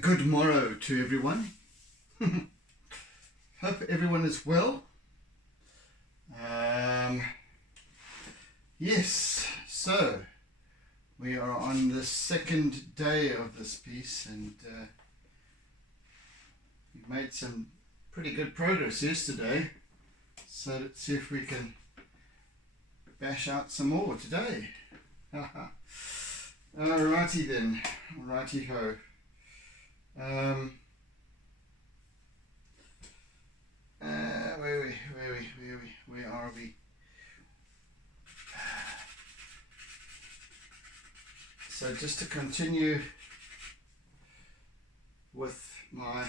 Good morrow to everyone. Hope everyone is well. Yes, so we are on the second day of this piece, and we've made some pretty good progress yesterday. So let's see if we can bash out some more today. Alrighty then, righty ho. Where are we? So just to continue with my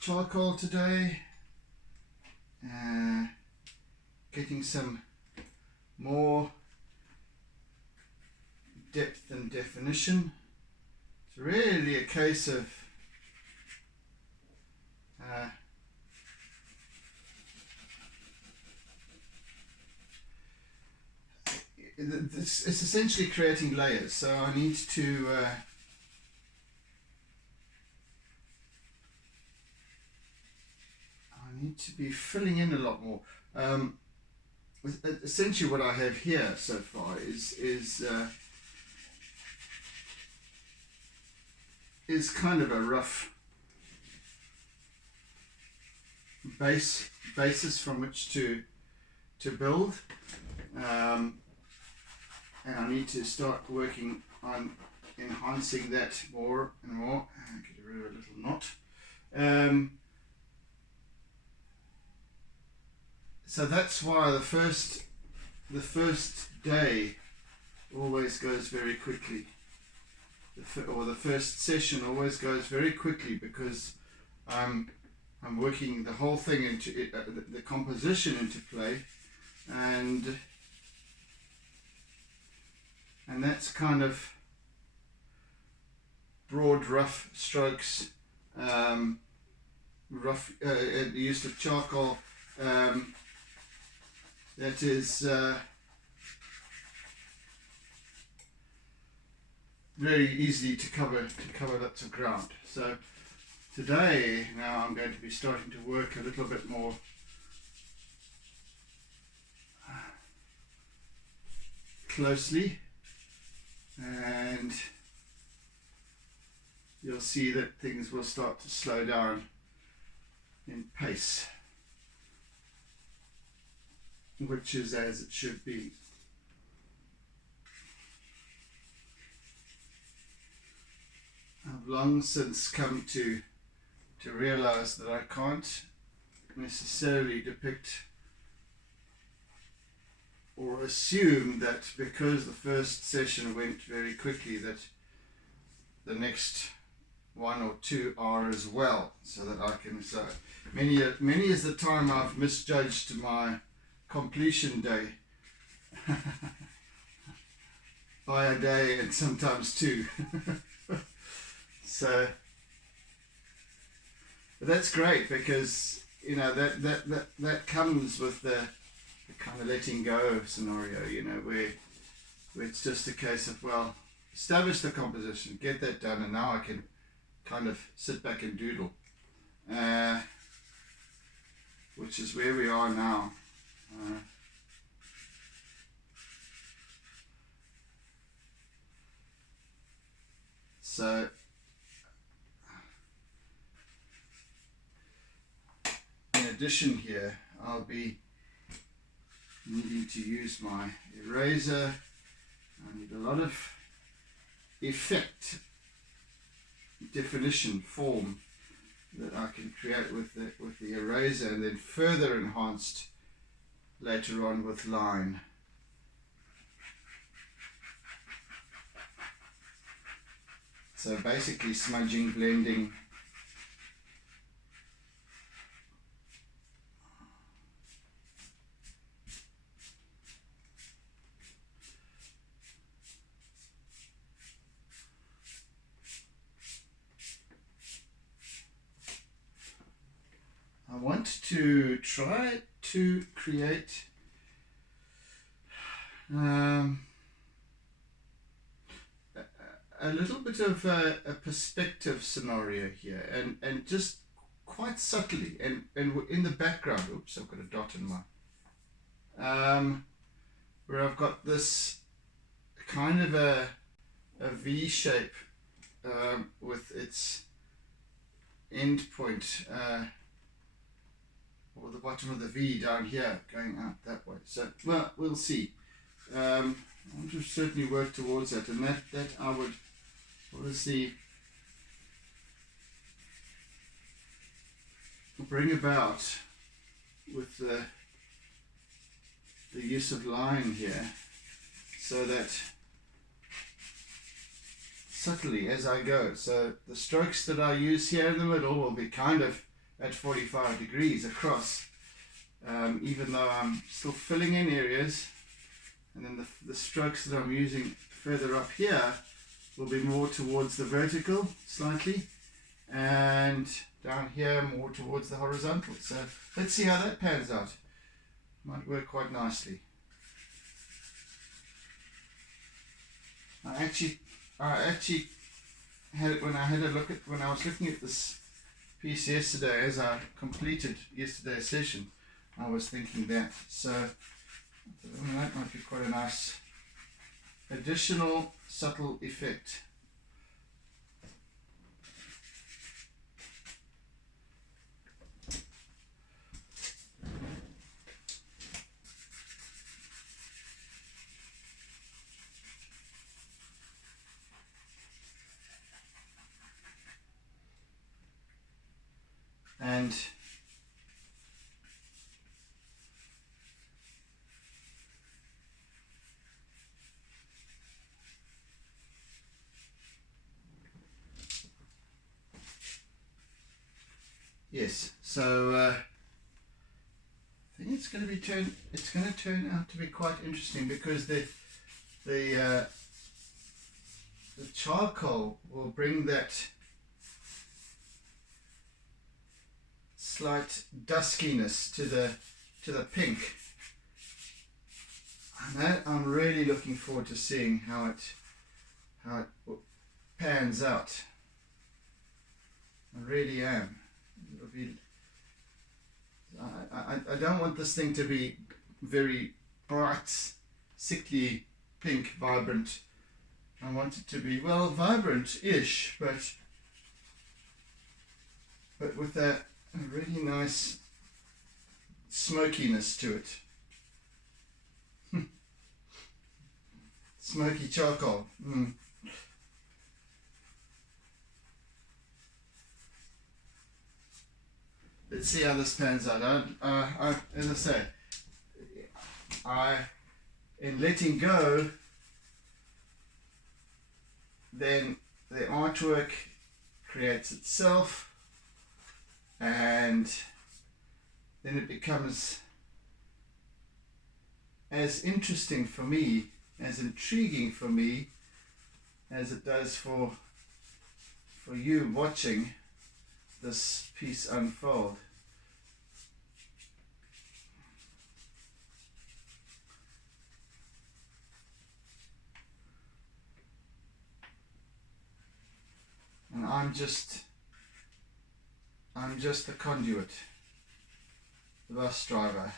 charcoal today, getting some more depth and definition. It's really a case of it's essentially creating layers. So I need to be filling in a lot more. Essentially what I have here so far is kind of a rough basis from which to build, and I need to start working on enhancing that more and more. Get rid of a little knot. So that's why the first day always goes very quickly. The first session always goes very quickly, because I'm working the whole thing into the composition into play, and that's kind of broad, rough strokes, use of charcoal. That is very easy to cover lots of ground. So today, now I'm going to be starting to work a little bit more closely, and you'll see that things will start to slow down in pace, which is as it should be. I've long since come to realize that I can't necessarily depict or assume that because the first session went very quickly that the next one or two are as well, so that I can. So many is the time I've misjudged my completion day by a day, and sometimes two. So but that's great, because you know that comes with the kind of letting go scenario, you know, where it's just a case of, well, establish the composition, get that done, and now I can kind of sit back and doodle, which is where we are now. So in addition here, I'll be needing to use my eraser. I need a lot of effect, definition, form that I can create with the eraser, and then further enhanced later on with line. So basically smudging, blending. I want to try to create a little bit of a perspective scenario here, and just quite subtly, and in the background, oops, I've got a dot in my, where I've got this kind of a V shape with its end point, or the bottom of the V down here going out that way. So, well, we'll see. I'll just certainly work towards that, and that I would obviously bring about with the use of line here, so that subtly as I go, so the strokes that I use here in the middle will be kind of at 45 degrees across, even though I'm still filling in areas, and then the strokes that I'm using further up here will be more towards the vertical slightly, and down here more towards the horizontal. So let's see how that pans out. Might work quite nicely. I actually had it when I was looking at this piece yesterday, as I completed yesterday's session. I was thinking that, so that might be quite a nice additional subtle effect. And yes, so I think it's going to turn out to be quite interesting, because the charcoal will bring that slight duskiness to the pink, and that I'm really looking forward to seeing how it pans out. I really am. It'll be, I don't want this thing to be very bright, sickly pink, vibrant. I want it to be, well, vibrant-ish, but with a really nice smokiness to it. Smoky charcoal. Let's see how this pans out. As I say, in letting go, then the artwork creates itself, and then it becomes as interesting for me, as intriguing for me, as it does for you watching this piece unfold. And I'm just the conduit, the bus driver.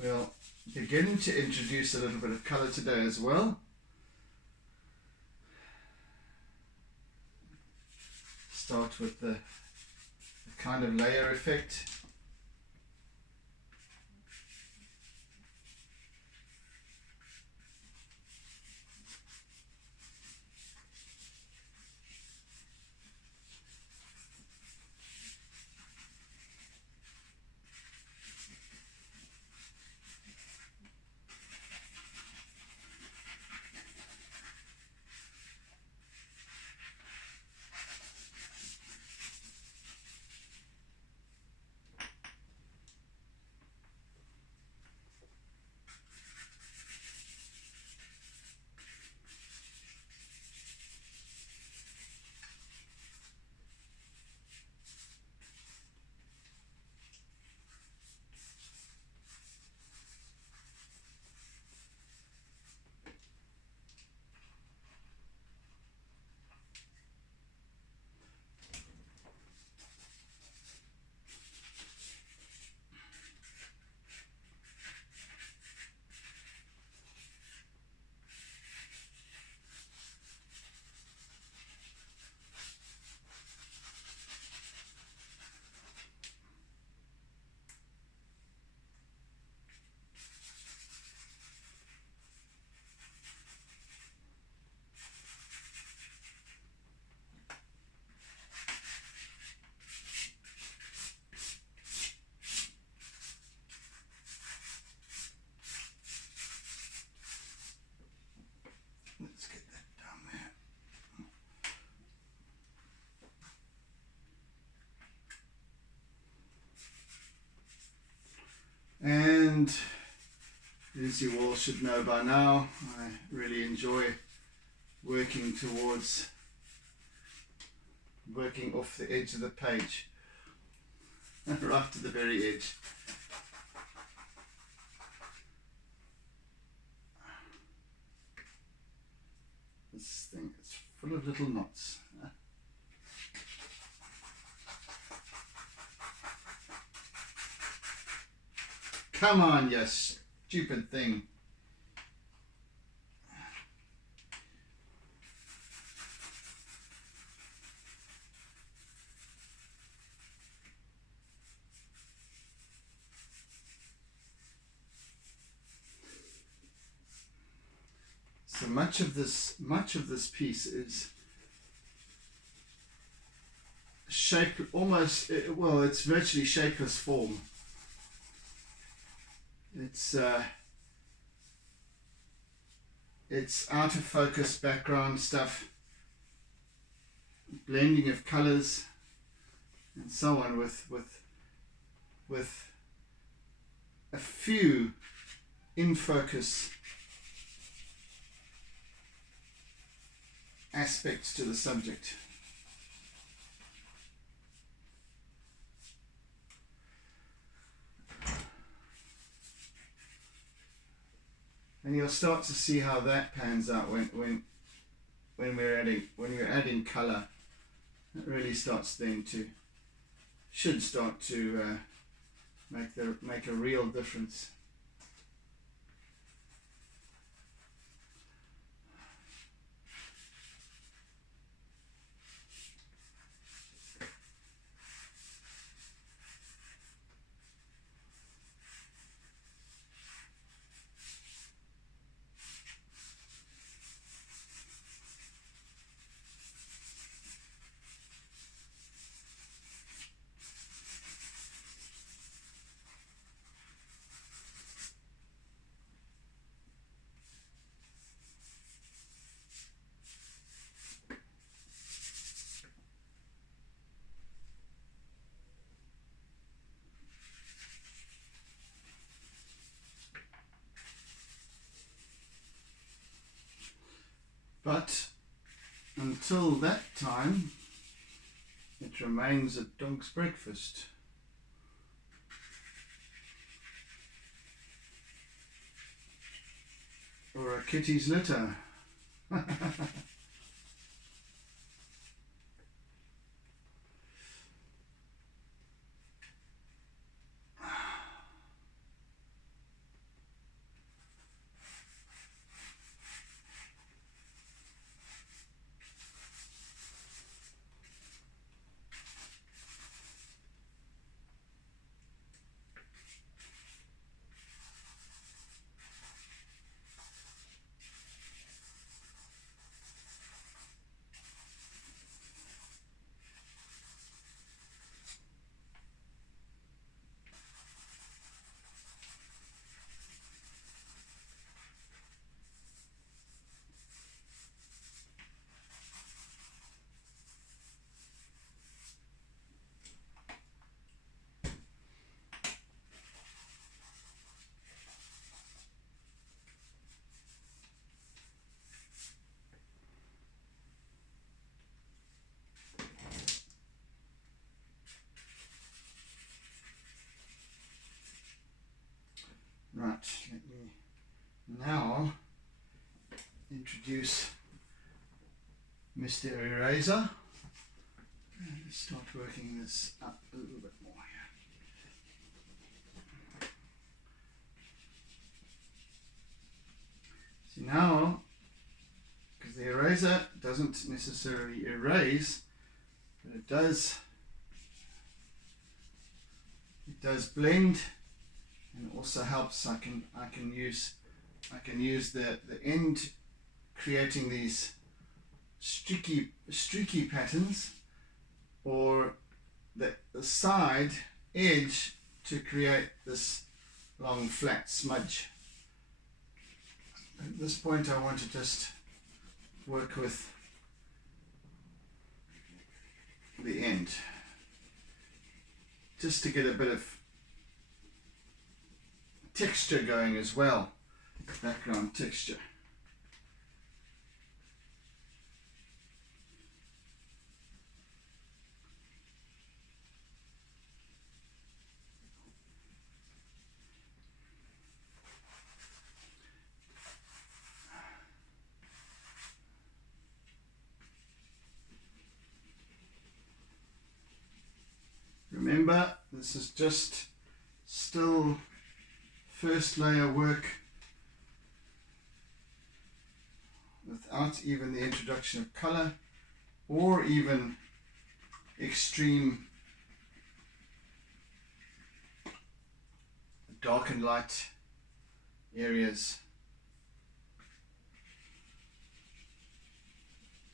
We'll begin to introduce a little bit of colour today as well. Start with the kind of layer effect. And as you all should know by now, I really enjoy working off the edge of the page, right to the very edge. This thing is full of little knots. Come on, you stupid thing. So much of this piece is shaped almost, well, it's virtually shapeless form. It's out of focus background stuff, blending of colors, and so on, with a few in focus aspects to the subject. And you'll start to see how that pans out when we're adding color. It really starts then should start to make a real difference. But until that time, it remains a dog's breakfast. Or a kitty's litter. Right, let me now introduce Mr. Eraser. And let's start working this up a little bit more here. See now, because the eraser doesn't necessarily erase, but it does blend. And also helps. I can use the end, creating these streaky patterns, or the side edge to create this long flat smudge. At this point, I want to just work with the end, just to get a bit of texture going as well, background texture. Remember, this is just still first layer work without even the introduction of color or even extreme dark and light areas.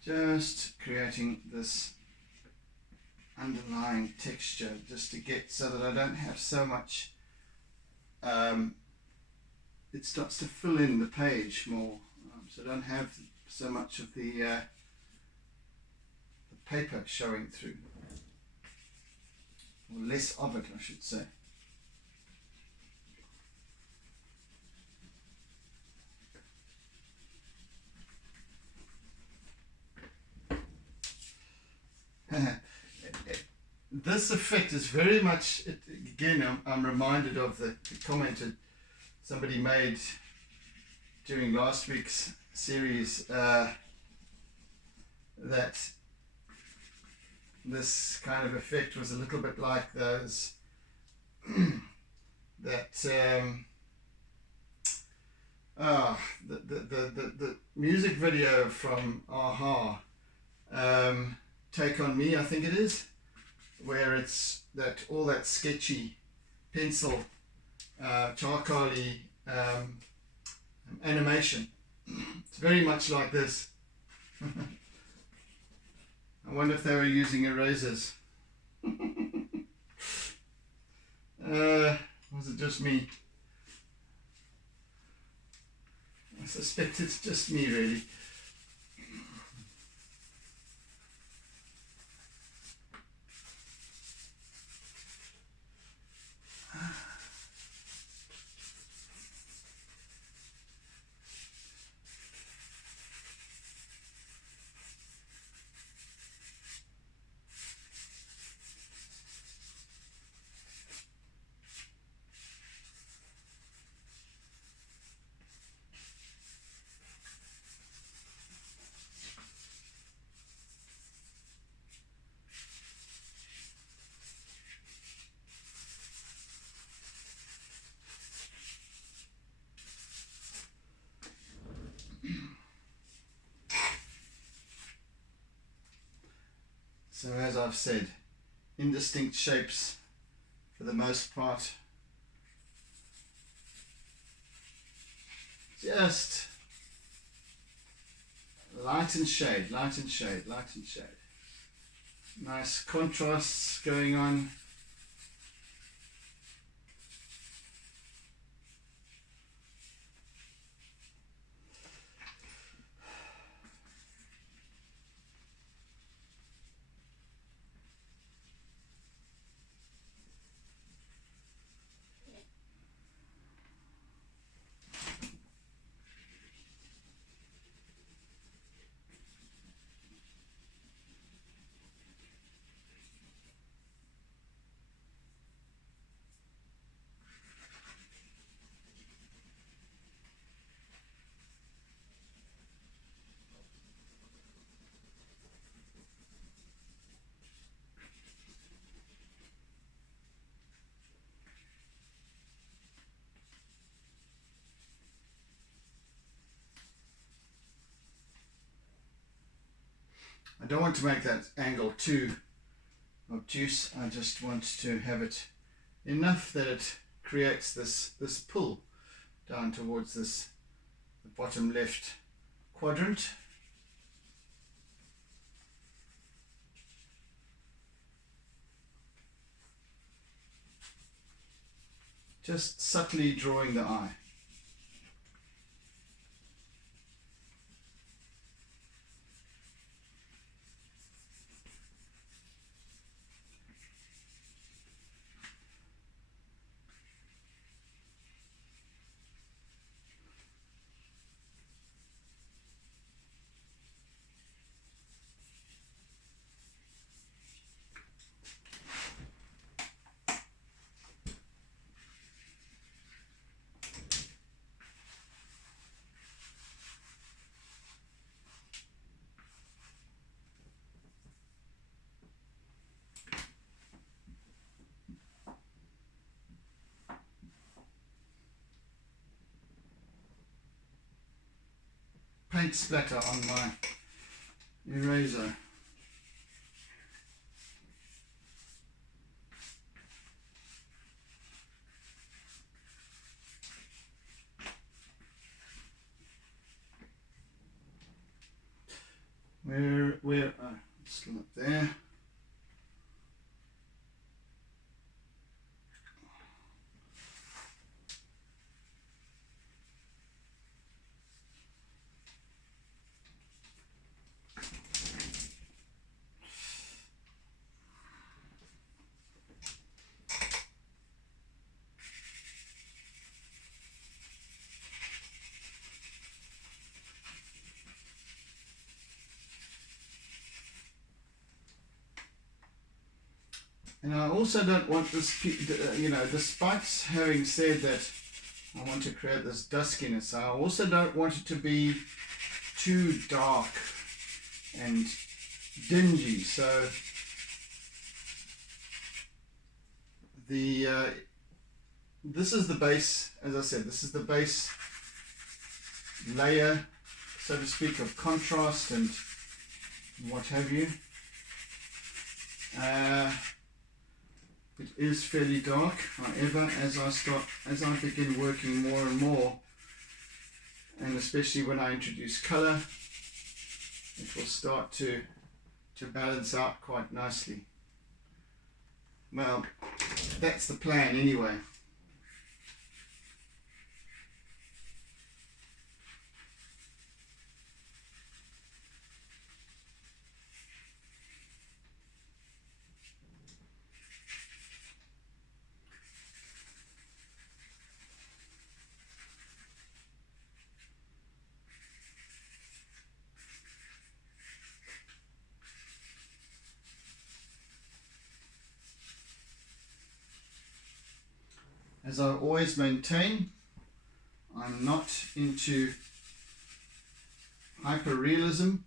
Just creating this underlying texture just to get so that I don't have so much, it starts to fill in the page more, so I don't have so much of the paper showing through, or less of it I should say. This effect is very much, again, I'm reminded of the comment that somebody made during last week's series, that this kind of effect was a little bit like those that the music video from Aha, Take On Me, I think it is, where it's that all that sketchy pencil, charcoaly animation. It's very much like this. I wonder if they were using erasers. Was it just me? I suspect it's just me, really. So as I've said, indistinct shapes for the most part. Just light and shade, light and shade, light and shade. Nice contrasts going on. I don't want to make that angle too obtuse. I just want to have it enough that it creates this pull down towards the bottom left quadrant. Just subtly drawing the eye. paint splatter on my eraser. Still up there. And I also don't want this, despite having said that I want to create this duskiness, I also don't want it to be too dark and dingy. So this is the base, as I said, this is the base layer, so to speak, of contrast and what have you. It is fairly dark, however, as I begin working more and more, and especially when I introduce color, it will start to balance out quite nicely. Well, that's the plan anyway. As I always maintain, I'm not into hyperrealism,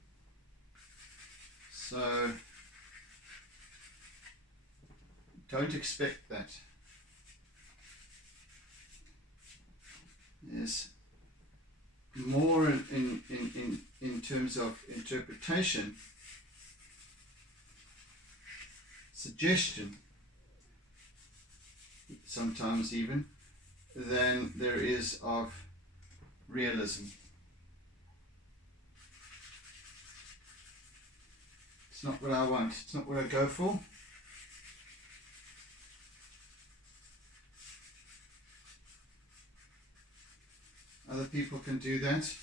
so don't expect that. There's more in terms of interpretation, suggestion, sometimes even, than there is of realism. It's not what I want, it's not what I go for. Other people can do that.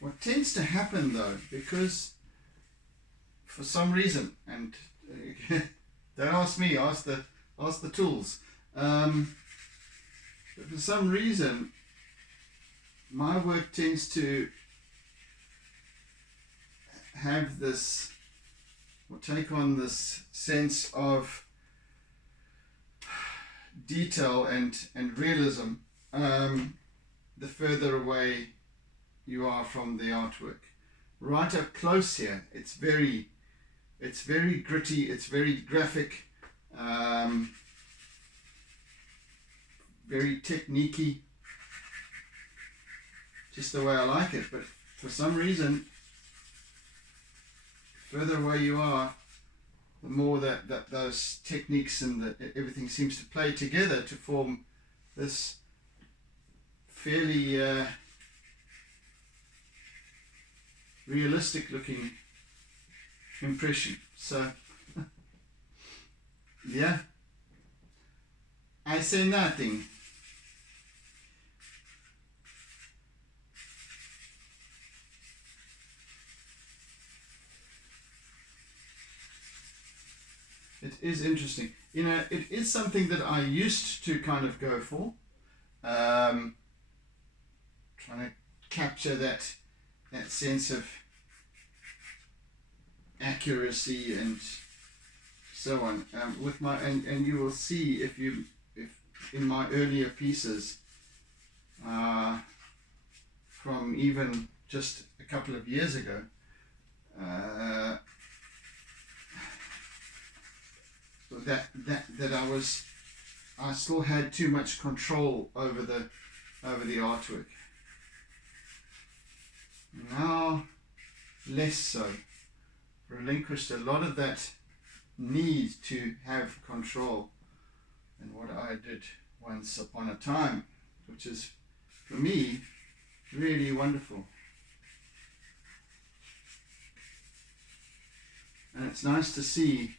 What tends to happen though, because for some reason, and don't ask me, ask the tools. But for some reason, my work tends to have this, or take on this sense of detail and realism the further away you are from the artwork. Right up close here, it's very gritty, it's very graphic, very techniquey, just the way I like it. But for some reason, further away you are, the more that those techniques and everything seems to play together to form this fairly realistic looking impression. So yeah, I say nothing. It is interesting. It is something that I used to kind of go for. Trying to capture that sense of accuracy and so on. With my and you will see if in my earlier pieces, from even just a couple of years ago, that I still had too much control over the artwork. Now less so. Relinquished a lot of that need to have control and what I did once upon a time, which is for me really wonderful. And it's nice to see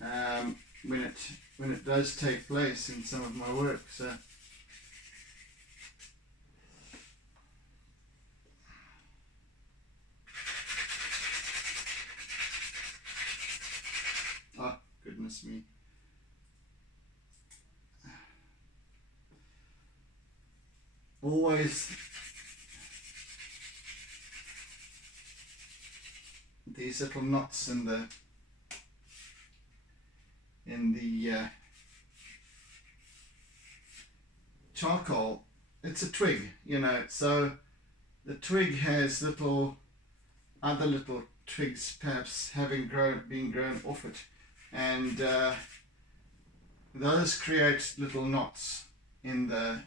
when it does take place in some of my work. So goodness me. Always these little knots in the charcoal. It's a twig, you know, so the twig has other little twigs perhaps been grown off it, and those create little knots in the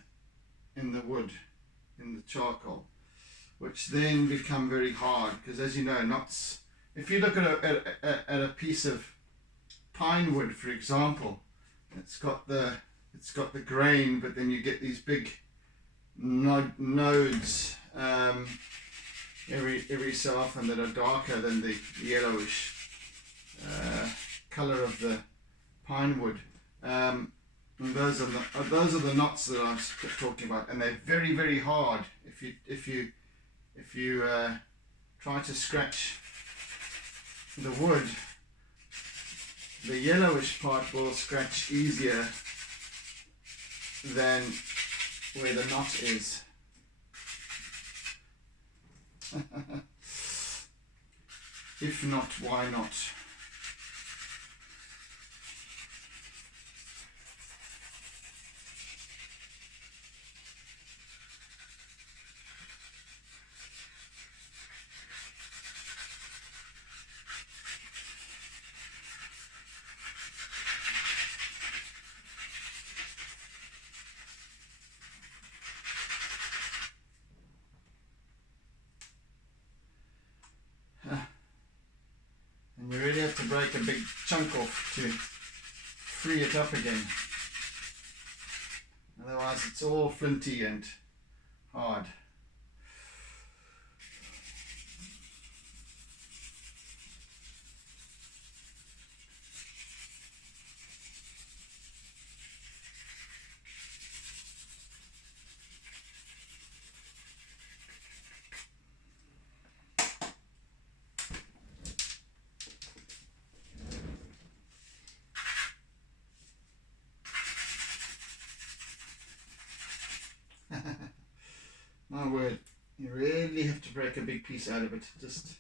wood, in the charcoal, which then become very hard, because as you know, knots, if you look at a piece of pine wood, for example, it's got the grain, but then you get these big nodes every so often that are darker than the yellowish color of the pine wood. And those are the knots that I was talking about, and they're very, very hard. If you try to scratch the wood, the yellowish part will scratch easier than where the knot is. If not, why not? And you really have to break a big chunk off to free it up again. Otherwise it's all flinty and hard. My word, you really have to break a big piece out of it. Just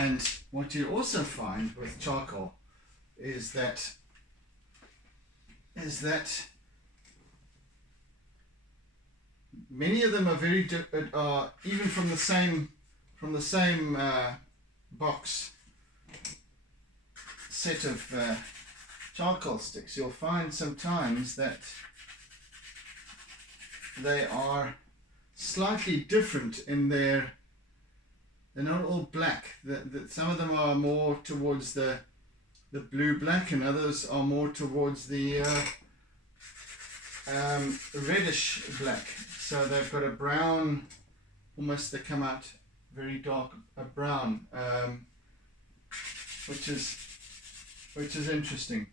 And what you also find with charcoal is that many of them are very even from the same box set of charcoal sticks. You'll find sometimes that they are slightly different in their. They're not all black. Some of them are more towards the blue-black, and others are more towards the reddish black. So they've got a brown, almost they come out very dark, a brown, which is interesting.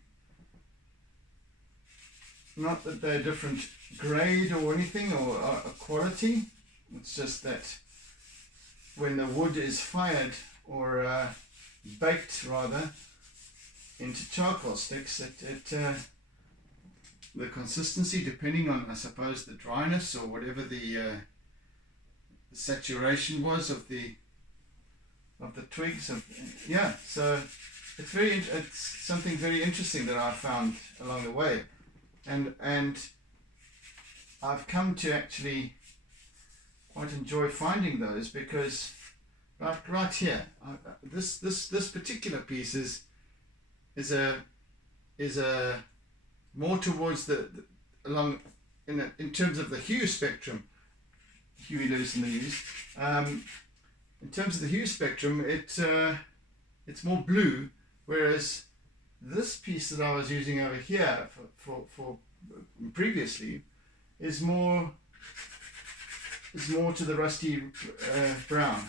Not that they're different grade or anything or a quality. It's just that when the wood is fired or baked rather into charcoal sticks, the consistency, depending on, I suppose, the dryness or whatever the saturation was of the twigs. Yeah, so it's something very interesting that I found along the way, and I've come to actually quite enjoy finding those, because right here, this particular piece is a more towards the along in terms of the hue spectrum. Huey Lewis and the News. In terms of the hue spectrum, it's more blue, whereas this piece that I was using over here for previously is more to the rusty brown,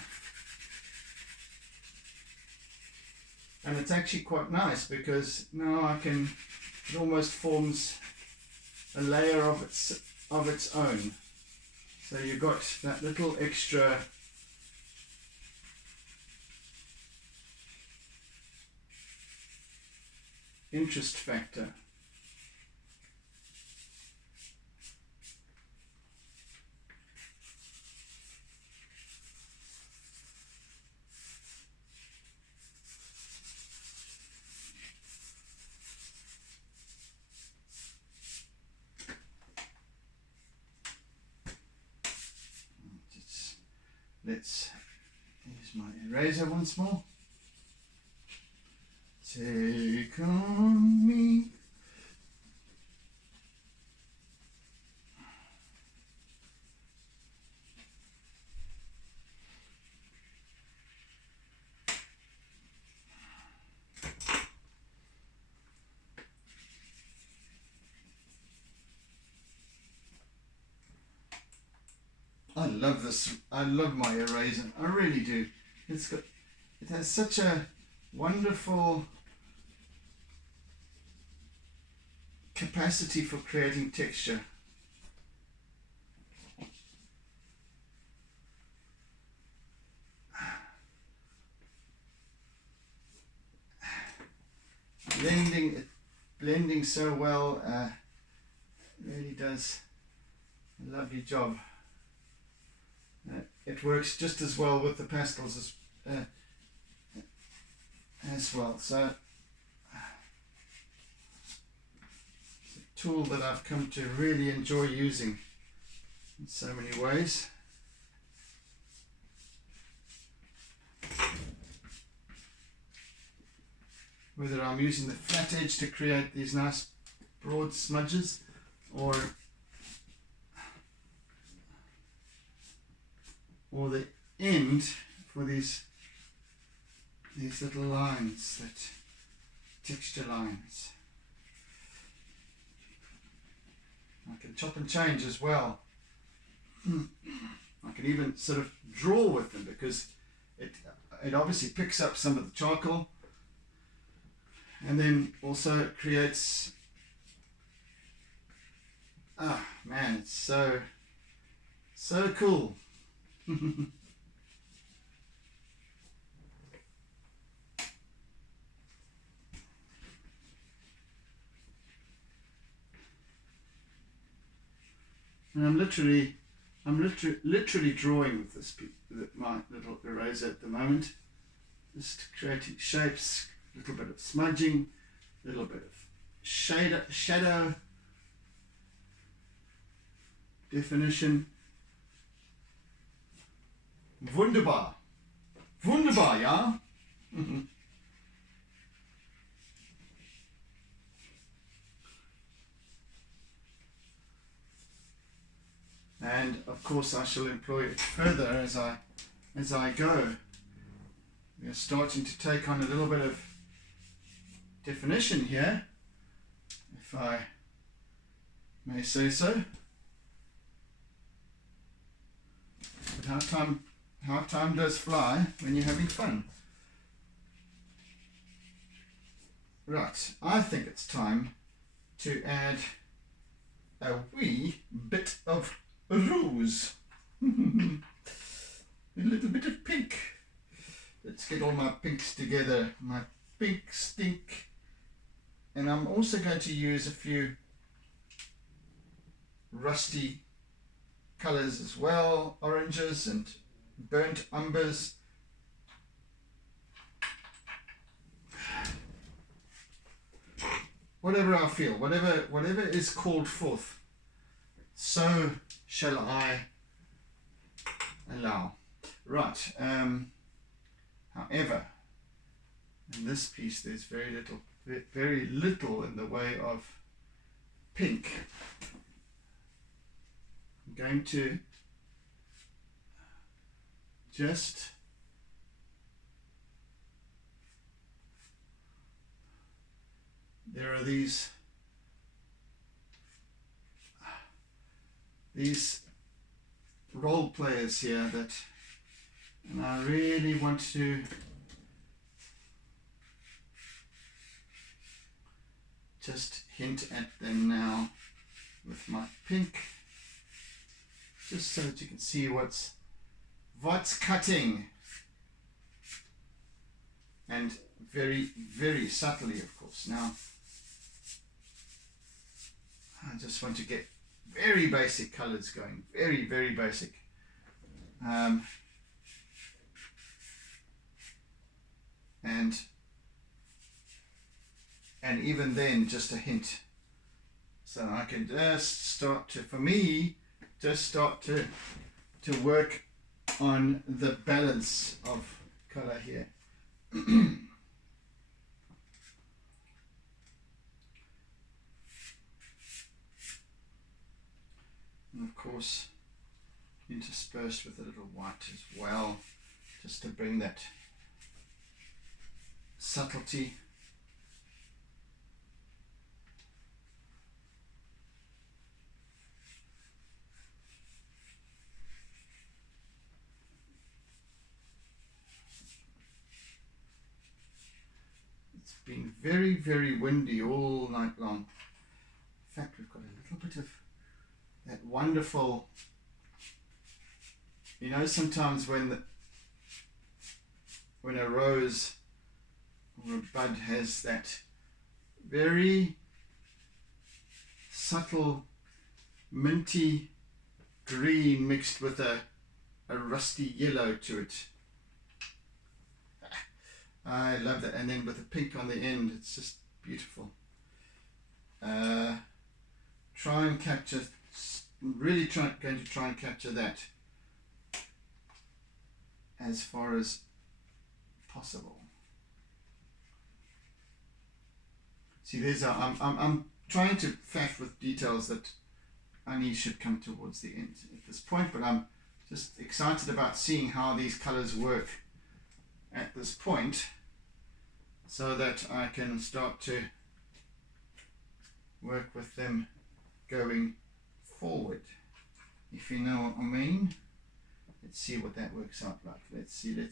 and it's actually quite nice because now it almost forms a layer of its own. So you've got that little extra interest factor. Let's use my eraser once more. Take on me. I love this. I love my eraser. I really do. It has such a wonderful capacity for creating texture. Blending so well. Really does a lovely job. It works just as well with the pastels as well. So it's a tool that I've come to really enjoy using in so many ways. Whether I'm using the flat edge to create these nice broad smudges, or the end for these little lines, that texture lines. I can chop and change as well. I can even sort of draw with them, because it obviously picks up some of the charcoal, and then also creates, man, it's so cool. And I'm literally drawing with this my little eraser at the moment, just creating shapes, a little bit of smudging, a little bit of shadow definition. Wunderbar. Wunderbar, ja? And of course I shall employ it further as I go. We are starting to take on a little bit of definition here, if I may say so. But how time does fly when you're having fun. Right, I think it's time to add a wee bit of rose. A little bit of pink. Let's get all my pinks together. My pink stink. And I'm also going to use a few rusty colors as well, oranges and burnt umbers. Whatever I feel, whatever is called forth, so shall I allow. Right. However, in this piece there's very little in the way of pink. I'm going to just there are these role players here that, and I really want to just hint at them now with my pink, just so that you can see what's cutting, and very subtly, of course. Now I just want to get very basic colors going, very basic. And even then, just a hint, so I can just start to, for me, just start to work on the balance of color here. And of course interspersed with a little white as well, just to bring that subtlety. It's been very windy all night long. In fact, we've got a little bit of that wonderful, you know, sometimes when a rose or a bud has that very subtle minty green mixed with a rusty yellow to it. I love that, and then with the pink on the end, it's just beautiful. Going to try and capture that as far as possible. See, I'm trying to faff with details that only should come towards the end at this point, but I'm just excited about seeing how these colors work at this point, so that I can start to work with them going forward, if you know what I mean. Let's see what that works out like. Let's see a little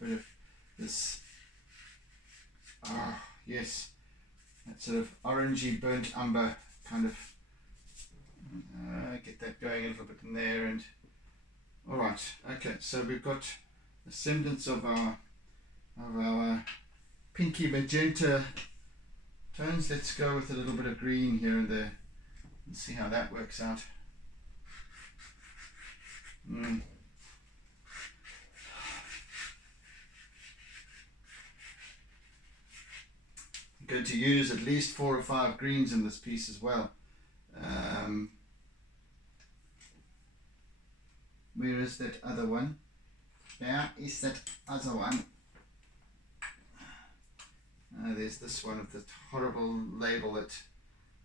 bit of this. Yes, that sort of orangey burnt umber kind of. Get that going a little bit in there, and all right. Okay, so we've got a semblance of our pinky magenta tones. Let's go with a little bit of green here and there and see how that works out. I'm going to use at least 4 or 5 greens in this piece as well. Where is that other one? There is that other one. There's this one with the horrible label that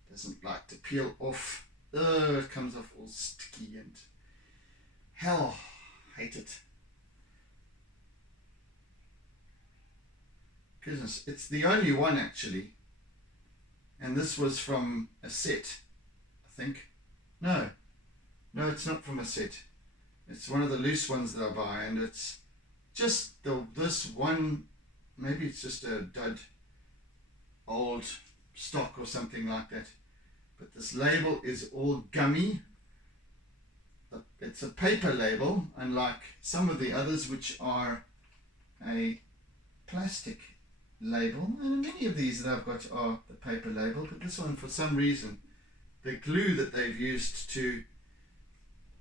doesn't like to peel off. It comes off all sticky and hell, hate it. Goodness, it's the only one actually, and this was from a set, I think. No, it's not from a set. It's one of the loose ones that I buy, and it's just this one. Maybe it's just a dud old stock or something like that, but this label is all gummy. It's a paper label, unlike some of the others which are a plastic label, and many of these that I've got are the paper label, but this one, for some reason, the glue that they've used to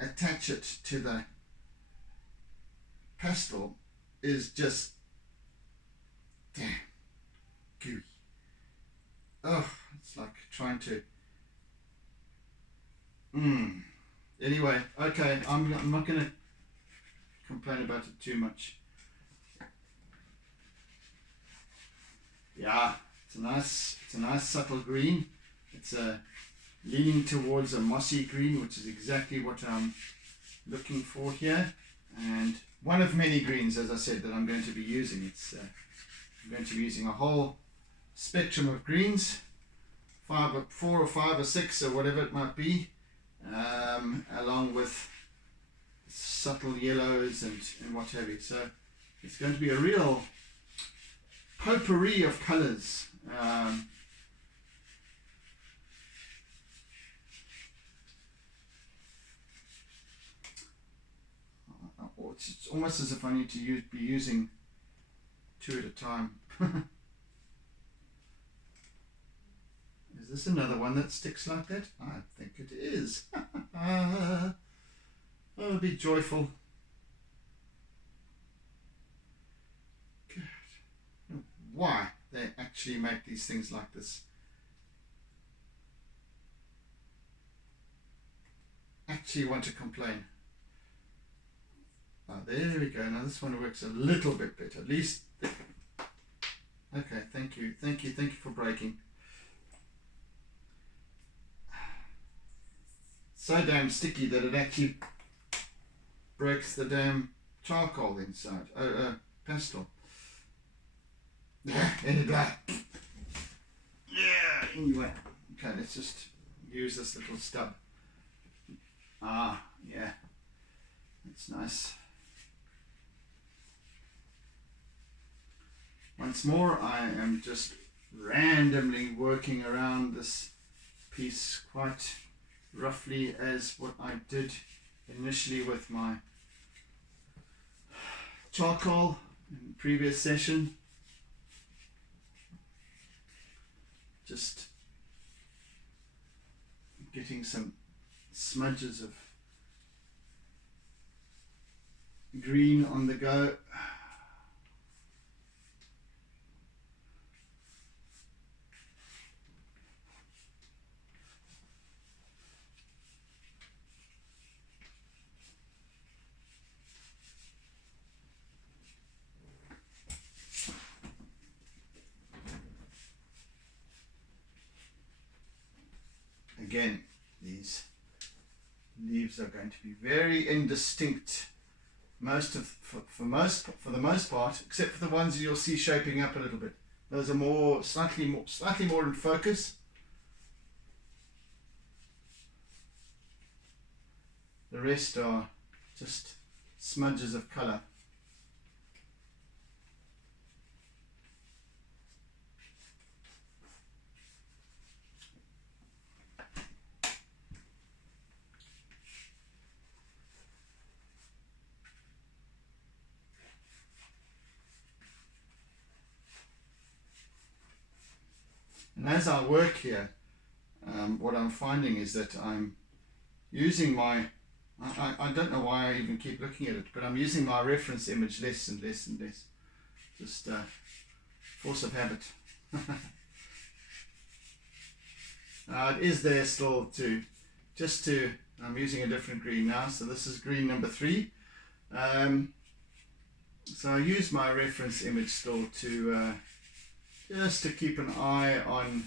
attach it to the pastel is just damn gooey. Oh, it's like trying to anyway, okay, I'm not going to complain about it too much. Yeah, it's a nice subtle green. It's leaning towards a mossy green, which is exactly what I'm looking for here. And one of many greens, as I said, that I'm going to be using. I'm going to be using a whole spectrum of greens, 4 or 5 or 6 or whatever it might be, along with subtle yellows and what have you. So it's going to be a real potpourri of colors. It's almost as if I need to be using 2 at a time. Is this another one that sticks like that? I think it is. Oh, be joyful. Good. Why they actually make these things like this? Actually want to complain. Oh, there we go. Now this one works a little bit better. At least. Okay, thank you for breaking. So damn sticky that it actually breaks the damn charcoal inside. Pastel. Yeah, anyway. Okay, let's just use this little stub. Ah, yeah. That's nice. Once more, I am just randomly working around this piece quite roughly as what I did initially with my charcoal in the previous session. Just getting some smudges of green on the go. Again, these leaves are going to be very indistinct. For the most part, except for the ones you'll see shaping up a little bit. Those are slightly more in focus. The rest are just smudges of color. And as I work here, what I'm finding is that I'm using my, I don't know why I even keep looking at it, but I'm using my reference image less and less and less. Just force of habit. It is there still too. I'm using a different green now, so this is green number 3. So I use my reference image still to just to keep an eye on.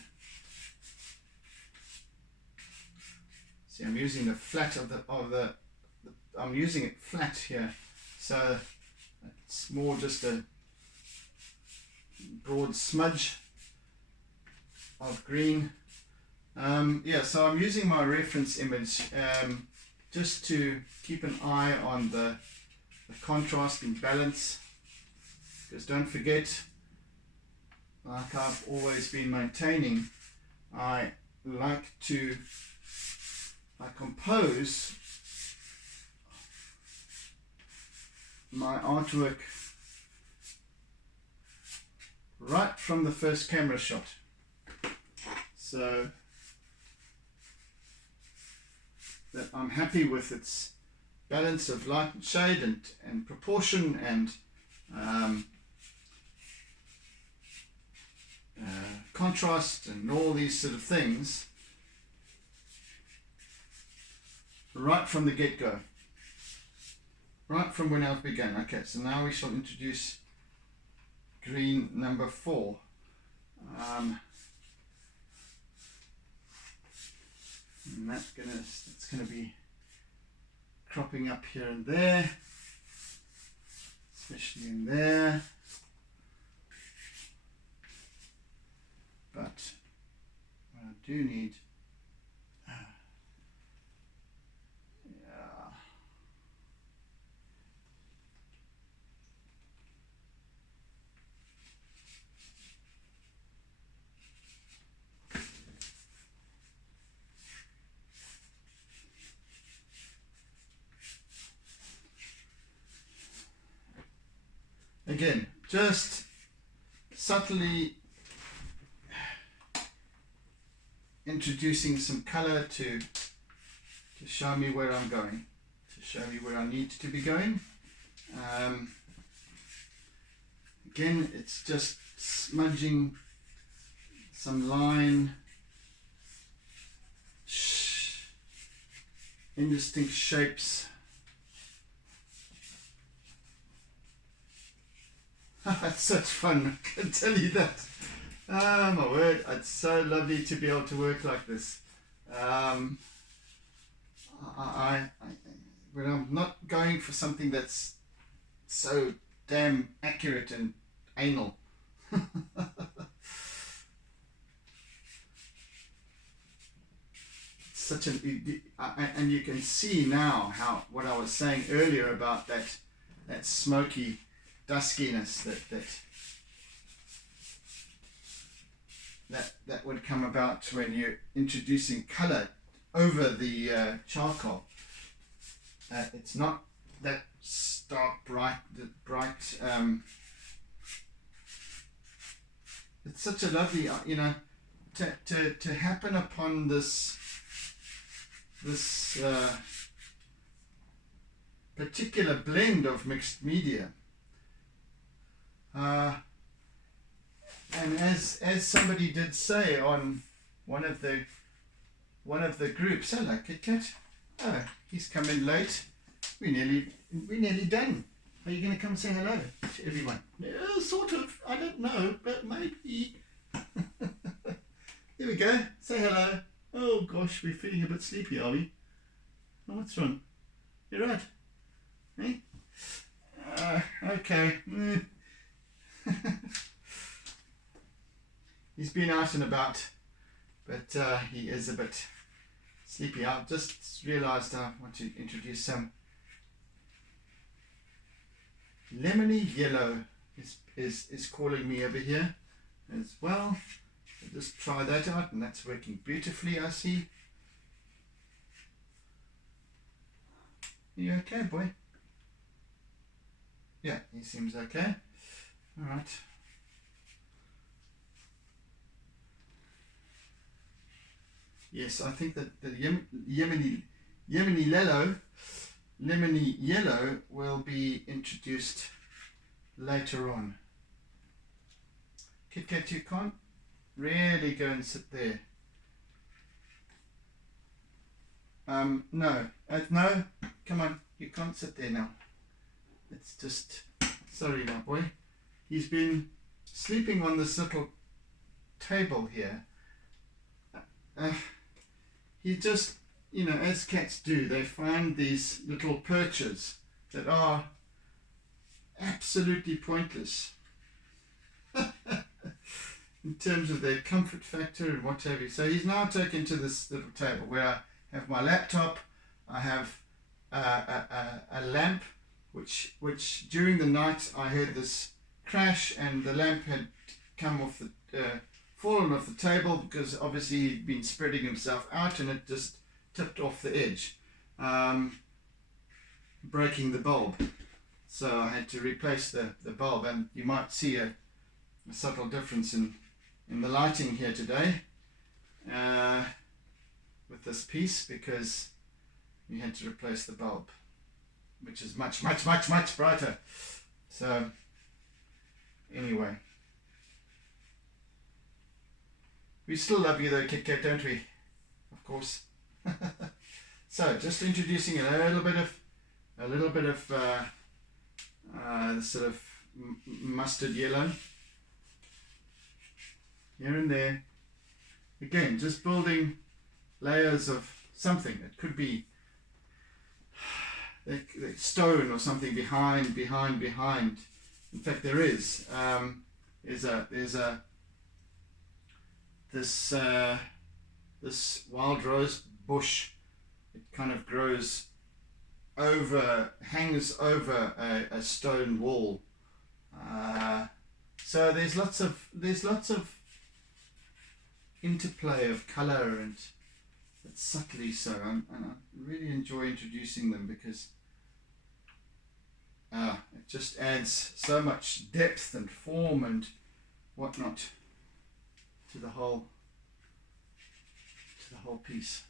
See, I'm using the flat I'm using it flat here, so it's more just a broad smudge of green. Yeah, so I'm using my reference image just to keep an eye on the contrast and balance, because don't forget, like I've always been maintaining, I compose my artwork right from the first camera shot. So that I'm happy with its balance of light and shade and proportion and contrast and all these sort of things right from the get-go, right from when I began. Okay, so now we shall introduce green number 4. And that's gonna be cropping up here and there, especially in there. But what I do need, again, just subtly introducing some color to show me where I'm going, to show me where I need to be going. Again, it's just smudging some line, indistinct shapes. That's such fun, I can tell you that. Oh my word, it's so lovely to be able to work like this. When I'm not going for something that's so damn accurate and anal. Such an, and you can see now how what I was saying earlier about that smoky duskiness that would come about when you're introducing color over the charcoal. It's not that stark bright. It's such a lovely, to happen upon this particular blend of mixed media. And as somebody did say on one of the groups, hello Kit Kat. Oh, he's come in late. We're nearly done. Are you going to come say hello to everyone? Yeah, sort of. I don't know, but maybe. Here we go. Say hello. Oh gosh, we're feeling a bit sleepy, are we? Oh, what's wrong? You're right. Hey? Okay. He's been out and about, but he is a bit sleepy. I've just realized I want to introduce some lemony yellow is calling me over here as well. So just try that out, and that's working beautifully, I see. Are you okay, boy? Yeah, he seems okay. All right. Yes, I think that the lemony yellow will be introduced later on. Kit Kat, you can't really go and sit there. No, no, come on, you can't sit there now. It's just, sorry now, boy. He's been sleeping on this little table here. He just, as cats do, they find these little perches that are absolutely pointless in terms of their comfort factor and what have you. So he's now taken to this little table where I have my laptop, I have a lamp, which during the night I heard this crash and the lamp had come off fallen off the table because obviously he'd been spreading himself out and it just tipped off the edge, breaking the bulb. So I had to replace the bulb, and you might see a subtle difference in the lighting here today with this piece because we had to replace the bulb. which is much, much, much, much brighter. So anyway, we still love you though, Kit Kat, don't we? Of course. So just introducing a little bit of sort of mustard yellow here and there. Again, just building layers of something. It could be the stone or something behind. In fact, there is. This wild rose bush. It kind of hangs over a stone wall. So there's lots of interplay of colour, and it's subtly so. And I really enjoy introducing them because it just adds so much depth and form and whatnot to the whole piece.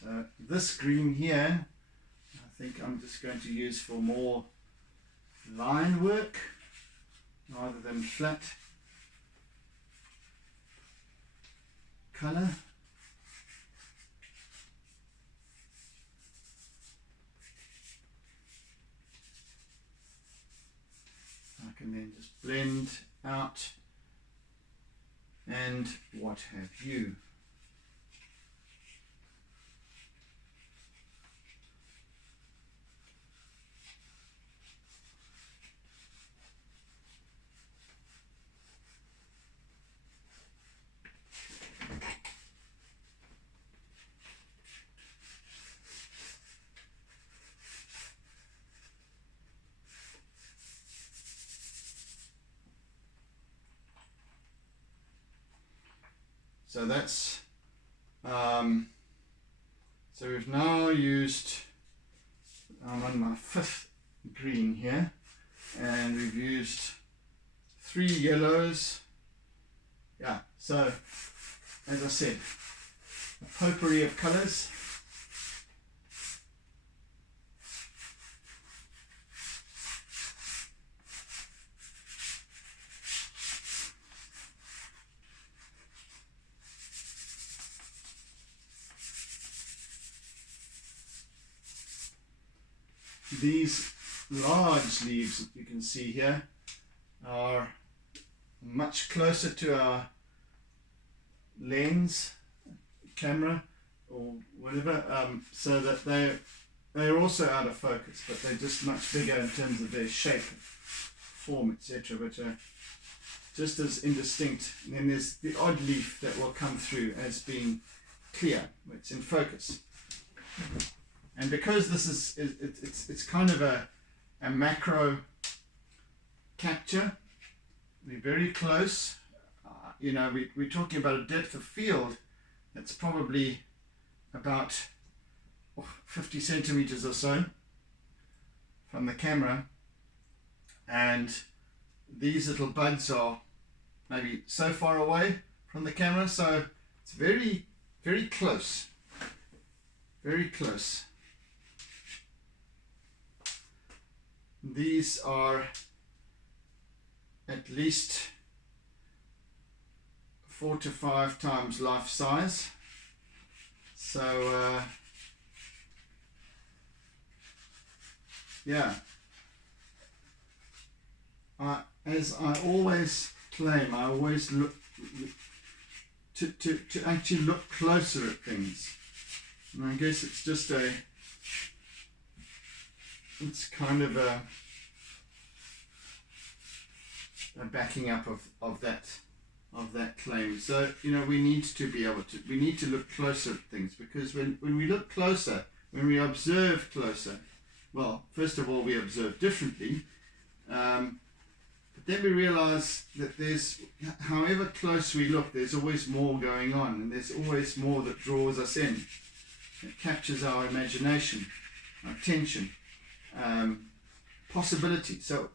So this green here, I think I'm just going to use for more line work rather than flat colour. I can then just blend out and what have you. So that's, so we've now used, I'm on my 5th green here, and we've used 3 yellows. Yeah, so as I said, a potpourri of colours. These large leaves that you can see here are much closer to our lens, camera or whatever, so that they're also out of focus, but they're just much bigger in terms of their shape, form, etc. But just as indistinct. And then there's the odd leaf that will come through as being clear, it's in focus. And because this is, it's kind of a macro capture, we're very close. You know, we're talking about a depth of field that's probably about 50 centimeters or so from the camera. And these little buds are maybe so far away from the camera, so it's very, very close. Very close. These are at least 4 to 5 times life size. So yeah, as I always claim, I always look to actually look closer at things. And I guess it's just it's kind of a backing up of that claim. So, you know, we need to look closer at things, because when we look closer, when we observe closer, well, first of all, we observe differently, but then we realize that there's, however close we look, there's always more going on, and there's always more that draws us in. It captures our imagination, our attention, possibility. So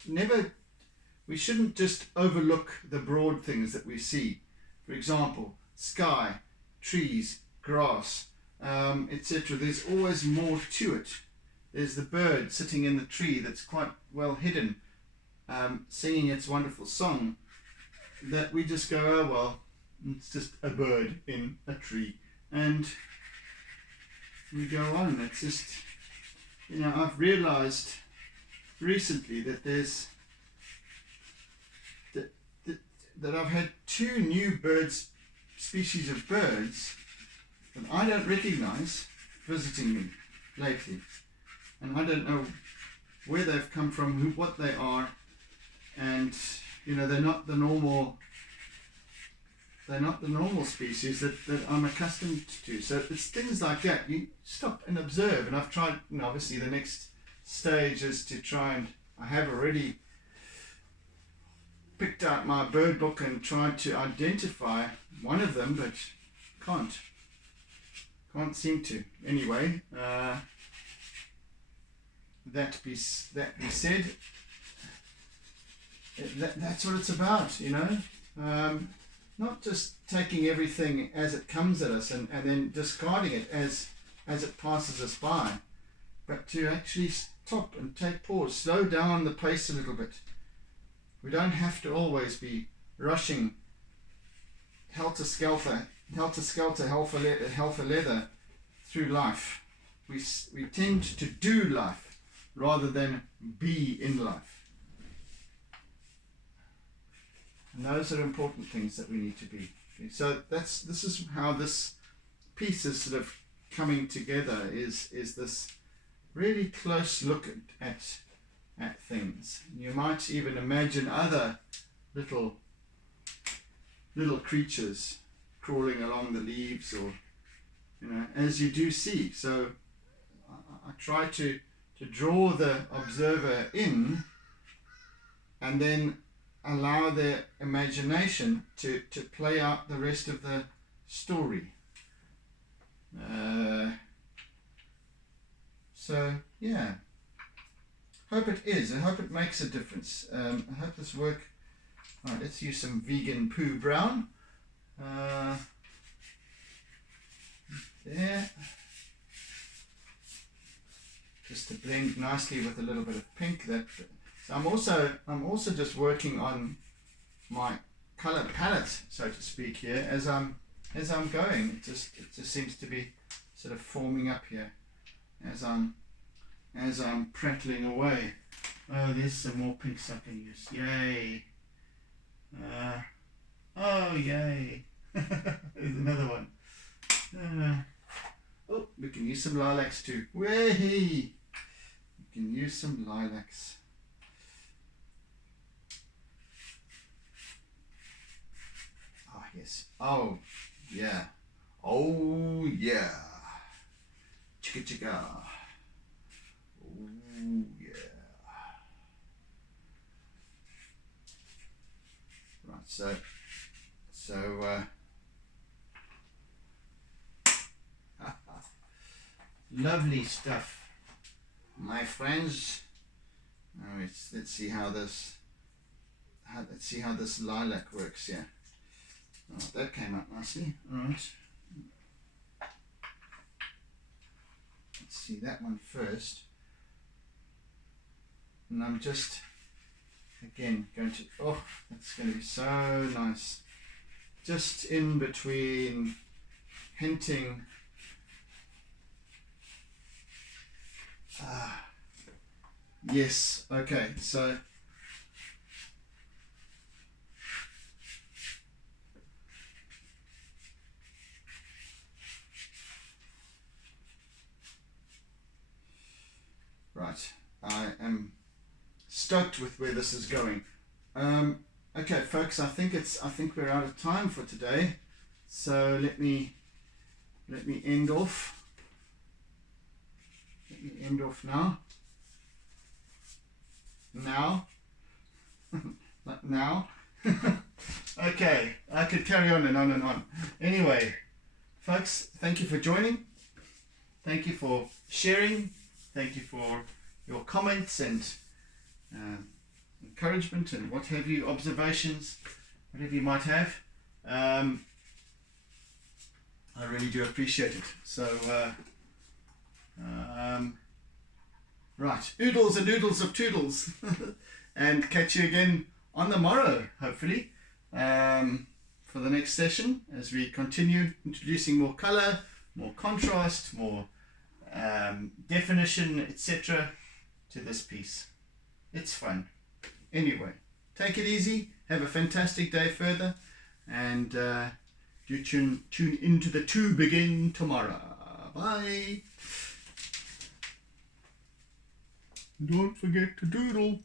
we shouldn't just overlook the broad things that we see. For example, sky, trees, grass, etc. There's always more to it. There's the bird sitting in the tree that's quite well hidden, singing its wonderful song, that we just go, oh well, it's just a bird in a tree, and we go on. It's just, I've realized recently that that I've had 2 new species of birds that I don't recognize visiting me lately, and I don't know where they've come from, what they are, and they're not the normal species that I'm accustomed to. So it's things like that. You stop and observe, and I've tried, obviously the next stage is to try, and I have already picked out my bird book and tried to identify one of them, but can't seem to. Anyway, that be said, that's what it's about, not just taking everything as it comes at us and then discarding it as it passes us by, but to actually stop and take pause, slow down the pace a little bit. We don't have to always be rushing helter-skelter, helter-leather through life. We tend to do life rather than be in life. And those are important things that we need to be. So this is how this piece is sort of coming together, is this really close look at things. You might even imagine other little creatures crawling along the leaves, or as you do see. So I try to draw the observer in, and then allow their imagination to play out the rest of the story. So yeah, hope it is. I hope it makes a difference. I hope this work. All right, let's use some vegan poo brown. There, just to blend nicely with a little bit of pink. So I'm also just working on my color palette, so to speak, here as I'm going. It just seems to be sort of forming up here as I'm prattling away. Oh, there's some more pinks I can use. Yay! Oh, yay! There's another one. Oh, we can use some lilacs too. Way! We can use some lilacs. Oh, yes. Oh, yeah. Oh, yeah. Chicka chicka. Oh, yeah. Right, so lovely stuff, my friends. Now let's see how this lilac works here. Oh, that came out nicely. All right. Let's see that one first. And I'm just again going to, oh, that's going to be so nice. Just in between, hinting. Yes, okay, so right, I am stoked with where this is going. Okay, folks, I think we're out of time for today. So let me end off. Let me end off now. Not now. Okay, I could carry on and on and on. Anyway, folks, thank you for joining. Thank you for sharing. Thank you for your comments and encouragement and what have you, observations, whatever you might have. I really do appreciate it. So, right, oodles and oodles of toodles. And catch you again on the morrow, hopefully, for the next session as we continue introducing more color, more contrast, more definition, etc. to this piece. It's fun. Anyway, take it easy, have a fantastic day further, and do tune into the tube again tomorrow. Bye. Don't forget to doodle.